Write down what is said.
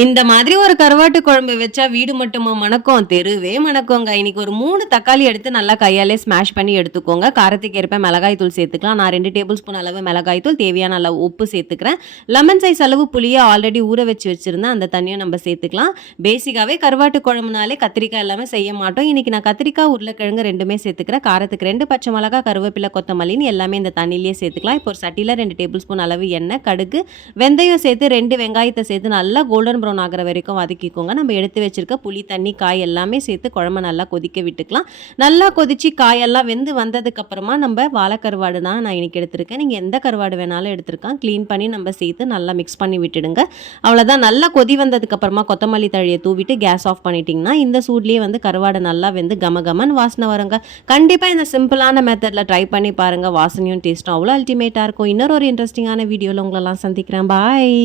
இந்த மாதிரி ஒரு கருவாட்டு குழம்பு வச்சா வீடு மட்டுமா மணக்கும், தெருவே மணக்குங்க. இன்னைக்கு ஒரு 3 தக்காளி எடுத்து நல்லா கையாலே ஸ்மாஷ் பண்ணி எடுத்துக்கோங்க. காரத்துக்கு ஏற்ப மிளகாய் தூள் சேர்த்துக்கலாம். நான் 2 டேபிள் ஸ்பூன் அளவு மிளகாய் தூள், தேவையான அளவு உப்பு சேர்த்துக்கிறேன். லெமன் சைஸ் அளவு புளிய ஆல்ரெடி ஊற வச்சு வச்சிருந்தேன். அந்த தண்ணியும் நம்ம சேர்த்துக்கலாம். பேசிக்காவே கருவாட்டு குழம்புனாலே கத்திரிக்காய் எல்லாமே செய்ய மாட்டோம். இன்னைக்கு நான் கத்திரிக்காய், உருளைக்கிழங்கு 2மே சேர்த்துக்கிறேன். காரத்துக்கு 2 பச்சை மிளகாய், கருவேப்பிலை, கொத்தமல்லின்னு எல்லாமே இந்த தண்ணியிலேயே சேர்த்துக்கலாம். இப்போ ஒரு சட்டியில் 2 டேபிள் ஸ்பூன் அளவு எண்ணெய், கடுகு, வெந்தயம் சேர்த்து 2 வெங்காயத்தை சேர்த்து நல்லா கோல்டன் ப்ரௌன் ஆகிற வரைக்கும் வதக்கிக்கோங்க. நம்ம எடுத்து வச்சிருக்க புளி தண்ணி, காய் எல்லாமே சேர்த்து குழம்பு நல்லா கொதிக்க விட்டுக்கலாம். நல்லா கொதிச்சு காயெல்லாம் வெந்து வந்ததுக்கு அப்புறமா நம்ம வாழைக்கருவாடு தான் நான் இன்னைக்கு எடுத்திருக்கேன். நீங்கள் எந்த கருவாடு வேணாலும் எடுத்துருக்கேன். க்ளீன் பண்ணி நம்ம சேர்த்து நல்லா மிக்ஸ் பண்ணி விட்டுடுங்க. அவ்வளோதான். நல்லா கொதி வந்ததுக்கு அப்புறமா கொத்தமல்லி தழையை தூவிட்டு கேஸ் ஆஃப் பண்ணிட்டீங்கன்னா இந்த சூட்லேயே கருவாடு நல்லா வெந்து கமகமன் வாசனை வருங்க. கண்டிப்பாக இந்த சிம்பிளான மெத்தடில் ட்ரை பண்ணி பாருங்கள். வாசனையும் டேஸ்ட்டும் அவ்வளோ அல்டிமேட்டாக இருக்கும். இன்னொரு இன்ட்ரெஸ்டிங்கான வீடியோவில் உங்களெல்லாம் சந்திக்கிறேன். பாய்.